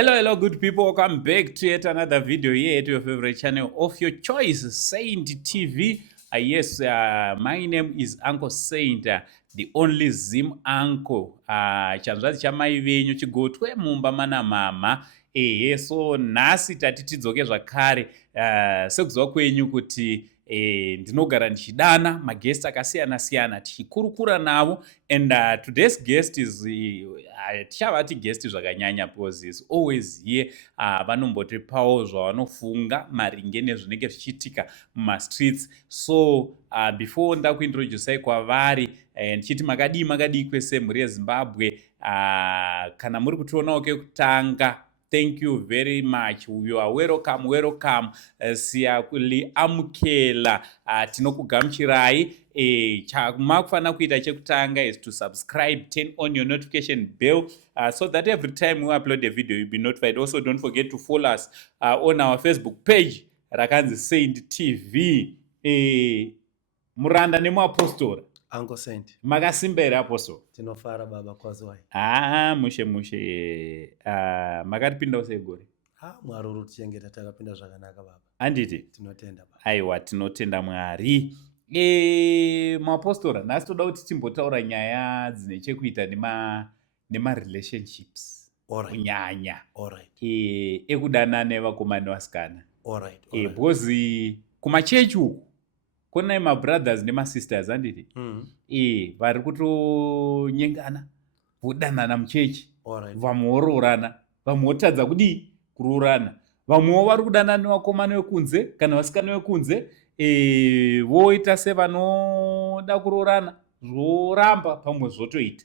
Hello, good people. Welcome back to yet another video here at your favorite channel of your choice, Saint TV. Yes, my name is Uncle Saint, the only Zim uncle. Chanzvazi chamai venyu chigotwe mumba mana mama. So nhasi tati tidzoke zvakare sekuziva kwenyu kuti ndinogara ndichidana magest akasiyana siyana tichikurukura navo, and today's guest is tichavati guest zvakanyanya because is always here. Vanombotipawo zvavanofunga maringe nezvinenge zvichiitika mumastreets. So before ndakuintroducei kwavari ndichiti makadii kwese mhuri yeZimbabwe, kana muri kutionawo kekutanga, thank you very much. You are welcome. Siyakuliamukela, tinokugamuchirai. Chamakufana kuita chekutanga is to subscribe, turn on your notification bell, so that every time we upload a video you'll be notified. Also, don't forget to follow us on our Facebook page, Rakanzi Saint TV. Muranda nemuapostora Uncle Saint. Makasimba here apostle. Tinofara baba kwazwai. Mushe. Makatipinda usegore. Mwari tichengeta takapinda zvakanaka baba. Anditi? Tinotenda baba. Aiwa, tinotenda Mwari. Muapostora, nhasi toda kuti timbotaura nyaya dzine chekuita nema relationships. Kunyanya. Alright. Ekudana nevakomana nevasikana. Alright. Because kumachechi uku kune mabrothers nemasisters handiti? Vari kutonyengana, vodanana muchechi, vamwe vororana, vamwe votadza kudii kuroorana, vamwewo vari kudanana nevakomana vekunze kana vasikana vekunze, voita sevanoda kuroorana, zvoramba pamwe zvotoita.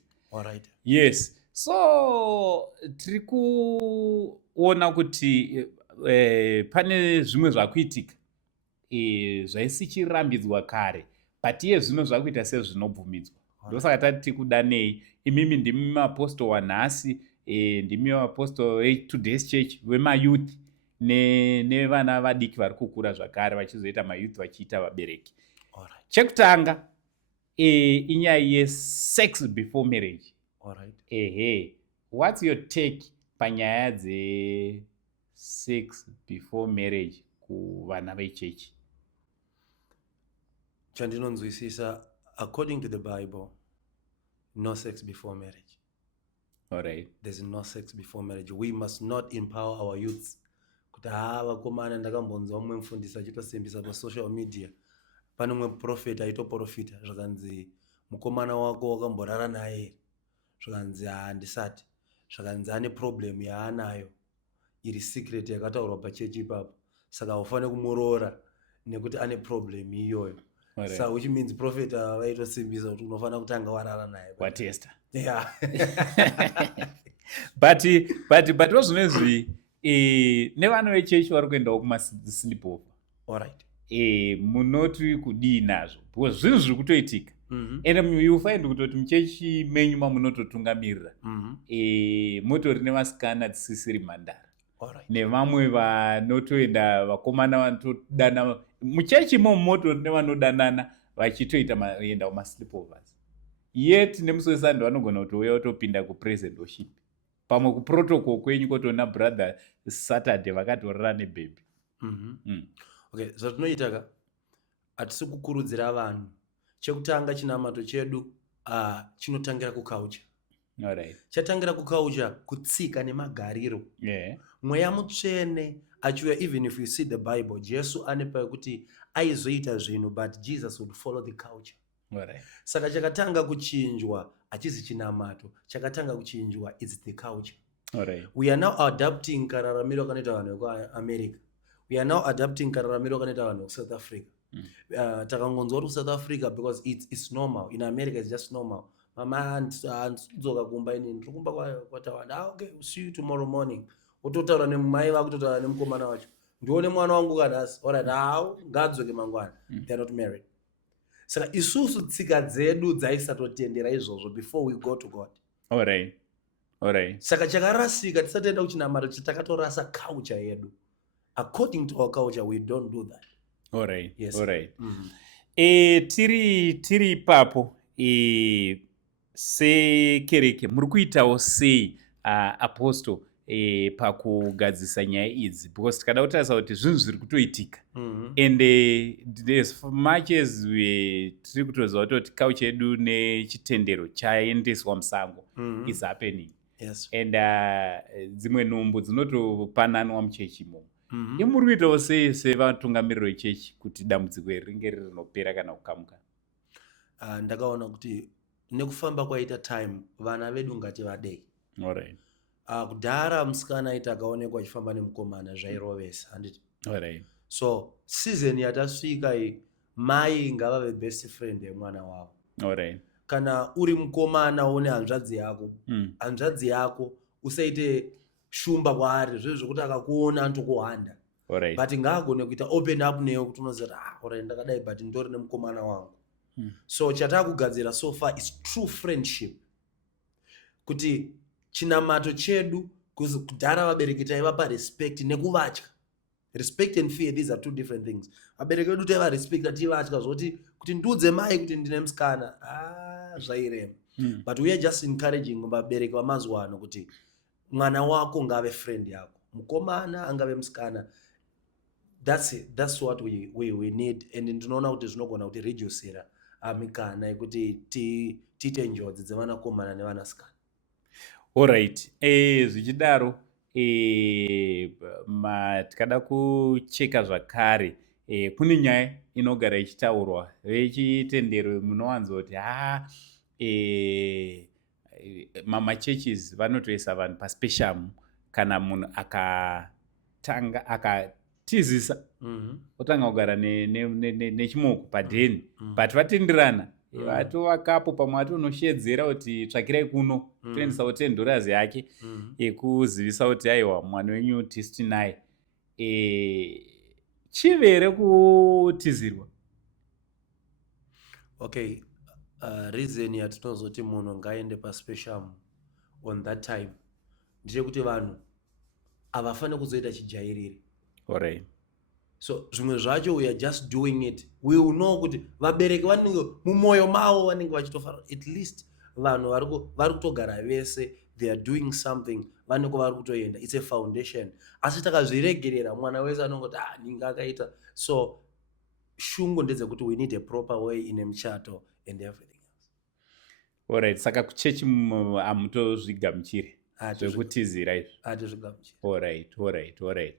Yes. So tiri kuona kuti pane zvimwe zvakuitika zvaisichirambidzwa kare, but iye zvino zvakuita sezvinobvumidzwa. Ndosaka tati kudanei. Imimi ndimi mapostor wanhasi, ndimi mapostor weToday's Church wemayouth nevana vadiki vari kukura zvakare vachizoita mayouth vachiita vabereki. Chekutanga inyaya yesex before marriage. What's your take panyaya dzesex before marriage kuvana vechechi? Chandinonzwisisa, according to the Bible, no sex before marriage. Alright. There's no sex before marriage. We must not empower our youths. Kuti vakomana ndakambonzwa mumwe mufundisi achitosimbisa pasocial media. Pane mumwe prophet aitoprofita zvakanzi mukomana wako wakamborara naye. Zvakanzi handisati. Zvakanzi ane problem yaanayo. Iri secret yakataurwa pachechi ipapo. Saka ufane kumuroora nekuti ane problem iyoyo. So which means prophet vaitosimbisa kuti unofana kutanga warara naye. Watesta. Yeah. But wazvinezvi nevana vechechi vari kuendawo kumasleepover. Alright. Munoti kudii nazvo? Because zvinhu zviri kutoitika. And you find kutoti muchechi menyu mamunototungamirira. Mutori nevasikana dzisisiri mhandara. Nevamwe vanotoenda vakomana vanotodana muchechi moto nevanodanana vachitoenda kumasleepovers. Yet nemusi Sunday vanogona kutouya kutopinda kupresent worship. Pamwe kuprotocol kwenyu kotona brother Saturday vakatorara nebaby. Okay, zvinoitaka hatisi kukurudzira vanhu. Chekutanga chinamato chedu chinotangira kuculture. Alright. Chatangira kuculture, kutsika nemagariro. Mweya mutsvene achiuya, even if you see the Bible, Jesu anepa kuti aizoita zvinhu, but Jesus would follow the culture. Saka chakatanga kuchinjwa hachizi chinamato, chakatanga kuchinjwa is the culture. We are now adapting kararamiro kanoita vanhu vekuAmerica. We are now adapting kararamiro kanoita vanhu vekusouth Africa. Takangonzwa kuti South Africa because it's normal. In America it's just normal. Mama handidzoka kumba inini ndiri kumba kwatawanda. Okay, see you tomorrow morning. Ototaura nemai vakutotaura nemukomana wacho. Ndione mwana wangu kadasi. Alright, ngadzoke mangwana. They are not married. Saka isusu tsika dzedu dzaisatotendera izvozvo before we go to God. Alright. Saka chakarasika tisatenda kuchinamato takatorasa culture yedu. According to our culture we don't do that. Alright. Yes. Alright. Tiri ipapo sekereke muri kuitawo sei apostle pakugadzisa nyaya idzi, because tikada kutarisa kuti zvinhu zviri kutoitika. And as much as tiri kutoziva kuti culture yedu nechitendero chaendeswa musango is happening. Yes. And dzimwe nhumbu dzinotopananwa muchechi imomo. Muri kuitawo sei sevatungamiriri vechechi kuti dambudziko iri ringe rinopera kana kukamuka? Ndakaona kuti nekufamba kwaita time vana vedu ngativadei. Alright. Kudhara musikana aiti akaonekwa achifamba nemukomana zvairovesa handiti. Alright. So season yatasvika iyi mai ngavave best friend yemwana wavo. Alright. Kana uri mukomana une hanzvadzi yako, hanzvadzi yako usaite shumba kwaari zvezvo zvekuti akakuona anotokuhanda. Alright. But ngaagone kuita open up neyo kuti unoziva alright ndakadai but ndori nemukomana wangu. So chatakugadzira so far is true friendship. Kuti chinamato chedu kudhara vabereki taivapa respect nekuvatya. Respect and fear, these are two different things. Vabereki vedu taiva respect ativatya zvoti kuti ndudze mai kuti ndine musikana zvairema. But we are just encouraging vabereki vamazuva ano kuti mwana wako ngave friend yako, mukomana angave musikana. That's it. That's what we need. And ndinoona kuti zvinogona kuti reducera mikana yekuti tiite njodzi dzevanakomana nevanasikana. Alright. Zvichidaro tikada kucheka zvakare, kune nyaya inogara ichitaurwa vechitendero munowanzoti mama-churches vanotoisa vanhu paspeciamu kana munhu akatizisa otanga kugara nechimoko padheni, but vatenderana vatovakapo pamwe atonoshedzera kuti tsvakirai kuno toendisawo $10 yake ekuzivisa kuti aiwa mwana wenyu tisiti naye. Chivere kutizirwa? Okay, reason yatinozoti munhu ngaende paspecial on that time ndechekuti vanhu havafane kuzoita chijairiri. Alright. So zvimwe zvacho we are just doing it. We will know kuti vabereki vanenge mumwoyo mavo vanenge vachitofara at least vanhu vari kutogara vese they are doing something vanenge vari kutoenda. It's a foundation. Asi takazviregerera mwana wese anongoti ninga akaita. So shungu ndedzekuti we need a proper way in muchato and everything else. Alright, saka kuchechi hamutozvigamuchiri zvekutizira izvo? Hatizvigamuchiri. Alright.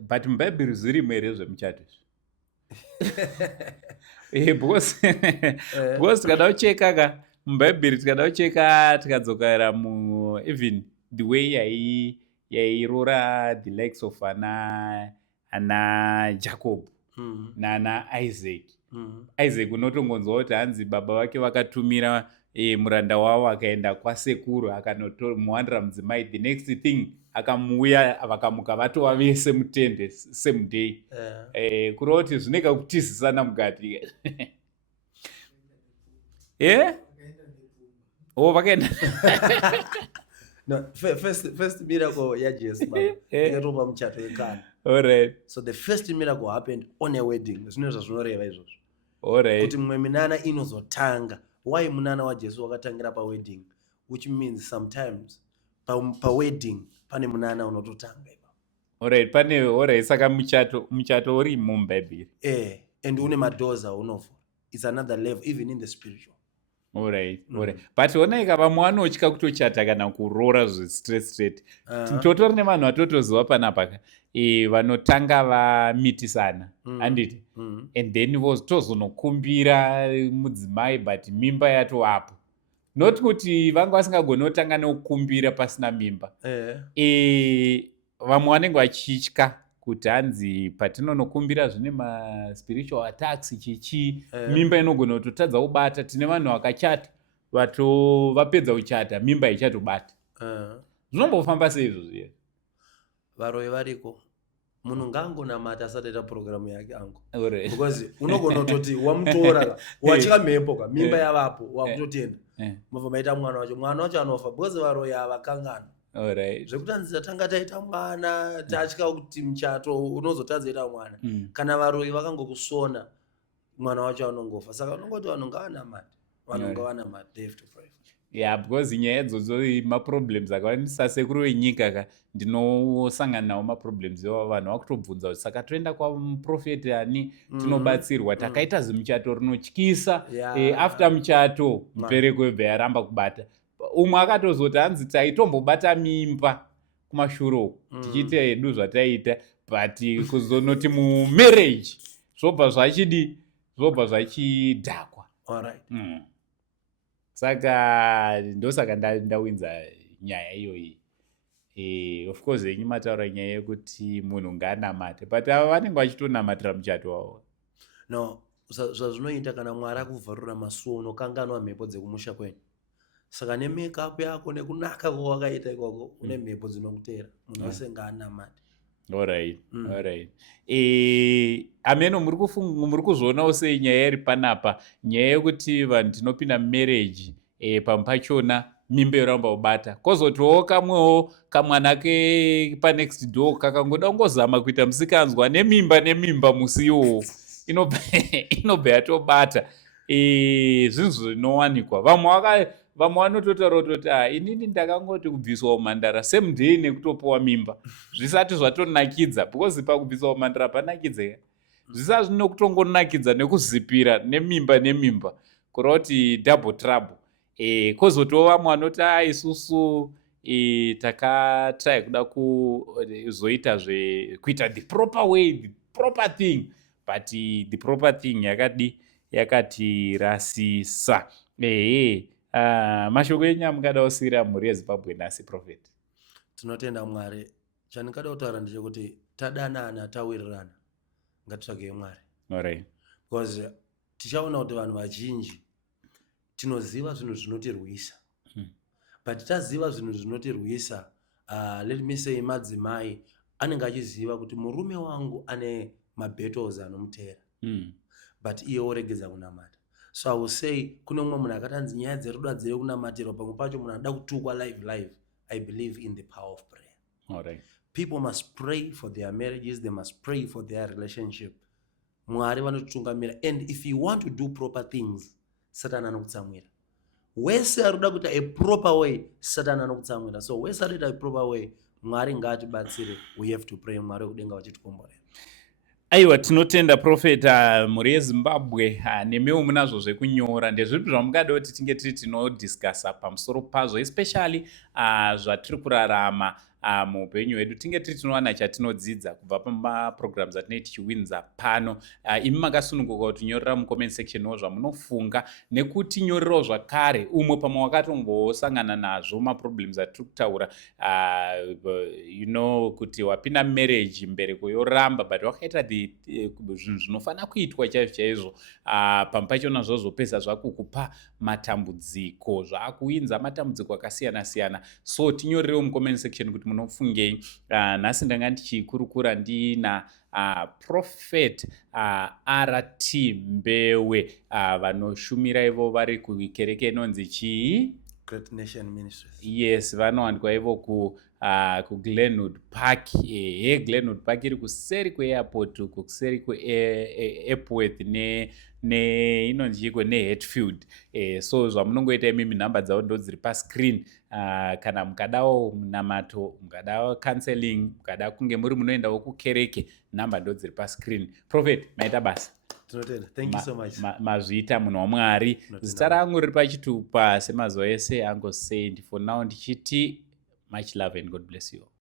But mubhaibheri zvirimo here zvemuchato izvi? Because tikada kucheka mubhaibheri tikada kucheka tikadzokera even the way yairora the likes of ana Jacob nana Isaac. Isaac unotongonzwa kuti hanzi baba vake vakatumira muranda wavo akaenda kwasekuru akanomuwandira mudzimai. The next thing akamuuya vakamuka vatova vese mutende same day. Kurova kuti zvinenge kutizisana mukati. Vakaenda. No, first miracle yaJesu baba yakatopa muchato yekana. Alright. So the first miracle happened on a wedding. Zvino zvazvinoreva izvozvo. Alright. Kuti mumwe minana inozotanga. Why munana waJesu wakatangira pawedding? Which means sometimes pawedding pane munana unototanga ipa. Alright, alright, saka muchato uri mubhaibheri. And une madoza unovhura. It's another level even in the spiritual. Alright. But onai kava muanotya kutochata kana kuroora straight. Totori nevanhu vatotoziva panapa vanotanga vamitisana handiti, and then tozonokumbira mudzimai but mimba yatovapo. Not kuti vanga vasingagoni kutanga nekukumbira pasina mimba. Vamwe vanenge vachitya kuti hanzi patinonokumbira zvine maspiritual attacks chichi mimba inogona kutotadza kubata. Tine vanhu vakachata vapedza kuchata mimba ichatobata. Zvinombofamba sei izvozvo? Varoyi variko. Munhu ngaangonamata asati aita programu yake angu. Because unogona kutoti wamutora wachika mhepo ka mimba yavapo wakutotenda. Mobva maita mwana wacho anofa because varoyi havakangana. Alright. Zvekuti hanzi tatanga taita mwana tatya kuti muchato unozotadza ita mwana. Kana varoyi vakangokusona mwana wacho anongofa. Saka unongoti vanhu ngavanamata. Vanhu ngavanamata. They have to pray. Yeah, because nyaya idzodzo maproblems akawandisa sekuru wenyika ndinosangana nawo maproblems iwawo vanhu vakutobvunza kuti saka toenda kwamuprofeti ani tinobatsirwa takaita zimuchato rinotyisa after muchato mupereko webva yaramba kubata umwe akatozoti hanzi taitombobata mimba kumashure uku tichiita hedu zvataita but kuzonoti mumarriage zvobva zvachidhakwa. Saka ndosaka ndawinza nyaya iyoyi. Of course yenyu mataura nyaya yekuti munhu ngaanamate but ava vanenge vachitonamatira muchato wavo. No, zvazvinoita kana Mwari akuvharura masuo unokanganwa mhepo dzekumusha kwenyu. Saka nemakeup yako nekunaka kwawakaita ikoko une mhepo dzinokutera. Munhu wese ngaanamate. Alright. Ameno muri kuzvionawo sei nyaya iri panapa, nyaya yekuti vanhu tinopinda mumarriage pamupachona mimba yoramba kubata kozotiwo kamwewo kamwana kepanext door kakangoda kungozama kuita musikanzwa nemimba musi iwowo inobva yatobata. Zvinhu zvinowanikwa vamwe vanototaura kutoti inini ndakangoti kubviswa umhandara semudhei nekutopuwa mimba zvisati zvatonakidza because pakubviswa umhandara panakidze zvisati zvinokutongonakidza nekuzipira nemimba kureva kuti double trouble. Kozotiwo vamwe vanoti isusu takatrai kuda kuzoita kuita the proper way, the proper thing, but the proper thing yakatirasisa. Mashoko enyu mungada kusiyira mhuri yeZimbabwe nhasi Prophet? Tinotenda Mwari. Chandingada kutaura ndechekuti tadanana tawirirana ngatitsvage Mwari. Alright. Because tichaona kuti vanhu vazhinji tinoziva zvinhu zvinotirwisa. But taziva zvinhu zvinotirwisa, let me say madzimai anenge achiziva kuti murume wangu ane mabattles anomutera. But iye oregedza kunamata. So I will say kune umwe munhu akatanzi nyaya dzerudo dziri kunamatirwa pamwe pacho munhu anoda kutukwa live. I believe in the power of prayer. Alright. People must pray for their marriages, they must pray for their relationship. Mwari vanotitungamira, and if you want to do proper things, Satan anokutsamwira. Wese arikuda kuita a proper way, Satan anokutsamwira. So wese arikuda a proper way, Mwari ngatibatsire. We have to pray Mwari kudenga vachitikomborera. Aiwa, tinotenda Prophet. Mhuri yeZimbabwe nemewo munazvo zvekunyora ndezvipi zvamungada kuti tinge tiri tinodiscussa pamusoro pazvo, especially zvatiri kurarama muupenyu hwedu, tinge tiri tinowana chatinodzidza kubva pamaprograms atinenge tichiwinza pano. Imi makasununguka kutinyorera mucomment sectionwo zvamunofunga nekutinyorerawo zvakare umwe pamwe wakatombosangana nazvo maproblems atiri kutaura, kuti wapinda marriage mbereko yoramba but wakaita zvinhu zvinofanira kuitwa chaizvo pamwe pachona zvozopedza zvakukupa matambudziko, zvakuinza matambudziko akasiyana-siyana. So tinyorerewo mucomment section kuti munofungei. Nhasi ndanga ndichikurukura ndina Prophet RT Mbewe vanoshumira ivo vari kukereke inonzi chii? Great Nation Ministries. Yes, vanowanikwa ivo kuGlenwood Park. Glenwood Park iri kuseri kweairport, kuseri kweEpworth inonziko neHatfield. So zvamunongoita imimi nhamba dzavo ndo dziri pascreen. Kana mukadawo munamato, mukadawo counseling, mukada kunge muri munoendawo kukereke, nhamba ndo dziri pascreen. Prophet, maita basa. Thank you so much. Mazviita munhu waMwari. Zita rangu riri pachitupa semazuva ese Uncle Saint. For now ndichiti much love and God bless you.